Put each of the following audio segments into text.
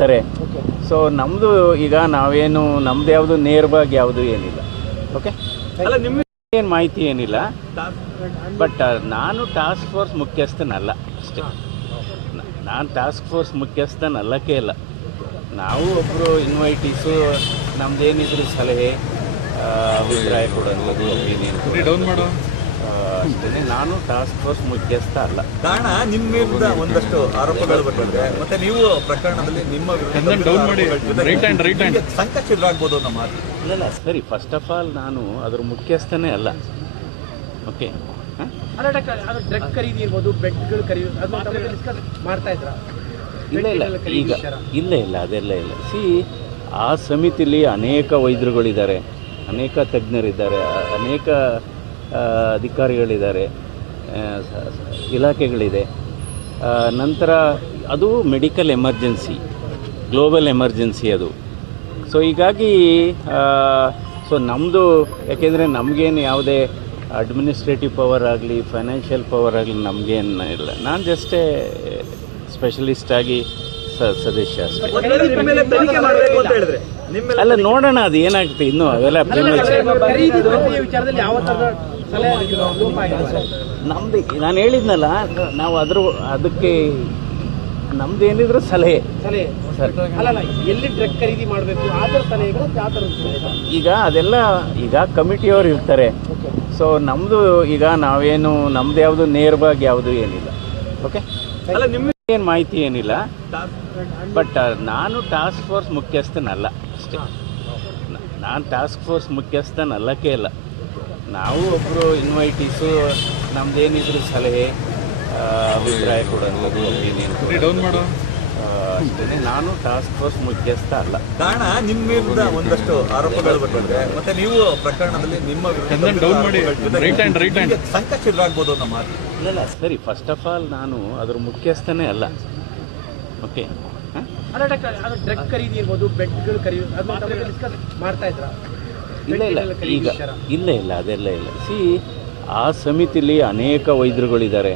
ಇರ್ತಾರೆ. ಸೊ ನಮ್ಮದು ಈಗ ನಾವೇನು ನಮ್ದು ಯಾವುದು ನೇರವಾಗಿ ಯಾವುದು ಏನಿಲ್ಲ. ಓಕೆ, ಅಲ್ಲ ನಿಮ್ಮ ಏನು ಮಾಹಿತಿ ಏನಿಲ್ಲ. ಬಟ್ ನಾನು ಟಾಸ್ಕ್ ಫೋರ್ಸ್ ಮುಖ್ಯಸ್ಥನಲ್ಲ ಅಷ್ಟೇ. ನಾನು ಟಾಸ್ಕ್ ಫೋರ್ಸ್ ಮುಖ್ಯಸ್ಥನಲ್ಲಕ್ಕೆ ಇಲ್ಲ. ನಾವು ಒಬ್ಬರು ಇನ್ವೈಟೀಸು, ನಮ್ದೇನಿದ್ರು ಸಲಹೆ ಅಭಿಪ್ರಾಯ ಕೊಡೋದು ಒಪಿನಿಯನ್ ಅಷ್ಟೇ. ನಾನು ಟಾಸ್ಕ್ ಫೋರ್ಸ್ ಮುಖ್ಯಸ್ಥ ಅಲ್ಲ. ಕಾರಣ ನಿಮ್ಮ ವಿರುದ್ಧ ಒಂದಷ್ಟು ಆರೋಪಗಳು ಬಂದಿದೆ, ಮತ್ತೆ ನೀವು ಪ್ರಕರಣದಲ್ಲಿ ನಿಮ್ಮ ವಿರುದ್ಧ ಸಂಕಟ ಎದುರಾಗ್ಬೋದು ಅನ್ನೋ ಮಾತು. ಇಲ್ಲ ಸರಿ, ಫಸ್ಟ್ ಆಫ್ ಆಲ್ ನಾನು ಅದ್ರ ಮುಖ್ಯಸ್ಥನೇ ಅಲ್ಲ. ಓಕೆ, ಡ್ರಗ್ ಖರೀದಿ ಇರ್ಬೋದು, ಬೆಡ್ಗಳು ಖರೀದಿ ಮಾಡ್ತಾ ಇದ್ರ? ಇಲ್ಲ ಅದೆಲ್ಲ ಇಲ್ಲ. ಸಿ, ಆ ಸಮಿತಿಲಿ ಅನೇಕ ವೈದ್ಯರುಗಳಿದ್ದಾರೆ, ಅನೇಕ ತಜ್ಞರಿದ್ದಾರೆ, ಅನೇಕ ಅಧಿಕಾರಿಗಳಿದ್ದಾರೆ, ಇಲಾಖೆಗಳಿದೆ. ನಂತರ ಅದು ಮೆಡಿಕಲ್ ಎಮರ್ಜೆನ್ಸಿ, ಗ್ಲೋಬಲ್ ಎಮರ್ಜೆನ್ಸಿ ಅದು. ಸೊ ಹೀಗಾಗಿ ನಮ್ಮದು, ಯಾಕೆಂದರೆ ನಮಗೇನು ಯಾವುದೇ ಅಡ್ಮಿನಿಸ್ಟ್ರೇಟಿವ್ ಪವರ್ ಆಗಲಿ ಫೈನಾನ್ಷಿಯಲ್ ಪವರ್ ಆಗಲಿ ನಮಗೇನು ಇಲ್ಲ. ನಾನು ಜಸ್ಟೇ ಸ್ಪೆಷಲಿಸ್ಟ್ ಆಗಿ ಸದಸ್ಯ ಅಷ್ಟೇ. ಅಲ್ಲ, ನೋಡೋಣ ಅದು ಏನಾಗುತ್ತೆ ಇನ್ನೂ, ಅವೆಲ್ಲ ನಮ್ದು ನಾನು ಹೇಳಿದ್ನಲ್ಲ, ನಾವು ಅದಕ್ಕೆ ನಮ್ದೇನಿದ್ರು ಸಲಹೆ. ಎಲ್ಲಿ ಡ್ರಗ್ ಖರೀದಿ ಮಾಡಬೇಕು ಅದರ ಸಲಹೆಗಳು ಈಗ ಅದೆಲ್ಲ ಈಗ ಕಮಿಟಿಯವರು ಇರ್ತಾರೆ. ಸೊ ನಮ್ಮದು ಈಗ ನಾವೇನು ನಮ್ದು ಯಾವುದು ನೇರವಾಗಿ ಯಾವುದು ಏನಿಲ್ಲ. ಓಕೆ, ಅಲ್ಲ ನಿಮ್ಮ ಏನು ಮಾಹಿತಿ ಏನಿಲ್ಲ. ಬಟ್ ನಾನು ಟಾಸ್ಕ್ ಫೋರ್ಸ್ ಮುಖ್ಯಸ್ಥನಲ್ಲ ಅಷ್ಟೇ. ನಾನು ಟಾಸ್ಕ್ ಫೋರ್ಸ್ ಮುಖ್ಯಸ್ಥನಲ್ಲಕ್ಕೆ ಇಲ್ಲ. ನಾವು ಒಬ್ಬರು ಇನ್ವೈಟೀಸು, ನಮ್ದೇನಿದ್ರು ಸಲಹೆ ಅಭಿಪ್ರಾಯ ಕೊಡೋದು ಒಪಿನಿಯನ್ ಅಷ್ಟೇ. ನಾನು ಟಾಸ್ಕ್ ಫೋರ್ಸ್ ಮುಖ್ಯಸ್ಥ ಅಲ್ಲ. ಕಾರಣ ನಿಮ್ಮ ವಿರುದ್ಧ ಒಂದಷ್ಟು ಆರೋಪಗಳು ಬಂದಿದೆ, ಮತ್ತೆ ನೀವು ಪ್ರಕರಣದಲ್ಲಿ ನಿಮ್ಮ ವಿರುದ್ಧ ಸಂಕಟ ಎದುರಾಗ್ಬೋದು ಅನ್ನೋ ಮಾತು. ಇಲ್ಲ ಸರಿ, ಫಸ್ಟ್ ಆಫ್ ಆಲ್ ನಾನು ಅದ್ರ ಮುಖ್ಯಸ್ಥನೇ ಅಲ್ಲ. ಓಕೆ, ಡ್ರಗ್ ಖರೀದಿ ಇರ್ಬೋದು, ಬೆಡ್ಗಳು ಖರೀದಿ ಮಾಡ್ತಾ ಇದ್ರ? ಇಲ್ಲ ಅದೆಲ್ಲ ಇಲ್ಲ. ಸಿ, ಆ ಸಮಿತಿಲಿ ಅನೇಕ ವೈದ್ಯರುಗಳಿದ್ದಾರೆ,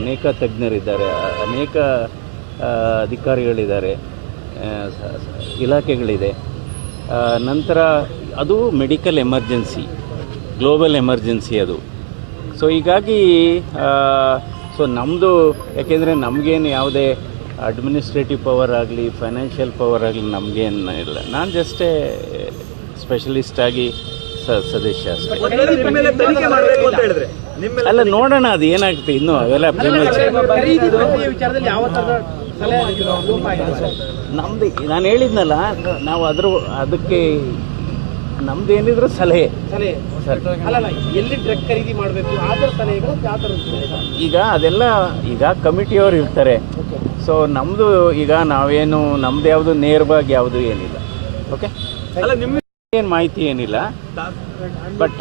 ಅನೇಕ ತಜ್ಞರಿದ್ದಾರೆ, ಅನೇಕ ಅಧಿಕಾರಿಗಳಿದ್ದಾರೆ, ಇಲಾಖೆಗಳಿದೆ. ನಂತರ ಅದು ಮೆಡಿಕಲ್ ಎಮರ್ಜೆನ್ಸಿ, ಗ್ಲೋಬಲ್ ಎಮರ್ಜೆನ್ಸಿ ಅದು. ಸೊ ಹೀಗಾಗಿ ನಮ್ಮದು, ಯಾಕೆಂದರೆ ನಮಗೇನು ಯಾವುದೇ ಅಡ್ಮಿನಿಸ್ಟ್ರೇಟಿವ್ ಪವರ್ ಆಗಲಿ ಫೈನಾನ್ಷಿಯಲ್ ಪವರ್ ಆಗಲಿ ನಮಗೇನು ಇಲ್ಲ. ನಾನು ಜಸ್ಟೇ ಸ್ಪೆಷಲಿಸ್ಟ್ ಆಗಿ ಸದಸ್ಯ ಅಷ್ಟೇ. ಅಲ್ಲ, ನೋಡೋಣ ಅದು ಏನಾಗುತ್ತೆ ಇನ್ನೂ, ಅವೆಲ್ಲ ನಮ್ದು ನಾನು ಹೇಳಿದ್ನಲ್ಲ, ನಾವು ಅದಕ್ಕೆ ನಮ್ದೇನಿದ್ರು ಸಲಹೆ. ಎಲ್ಲಿ ಡ್ರಗ್ ಖರೀದಿ ಮಾಡಬೇಕು ಅದರ ಸಲಹೆಗಳು ಈಗ ಅದೆಲ್ಲ ಈಗ ಕಮಿಟಿಯವರು ಇರ್ತಾರೆ. ಸೊ ನಮ್ಮದು ಈಗ ನಾವೇನು ನಮ್ದು ಯಾವುದು ನೇರವಾಗಿ ಯಾವುದು ಏನಿಲ್ಲ. ಓಕೆ, ಅಲ್ಲ ನಿಮ್ಮ ಏನು ಮಾಹಿತಿ ಏನಿಲ್ಲ. ಬಟ್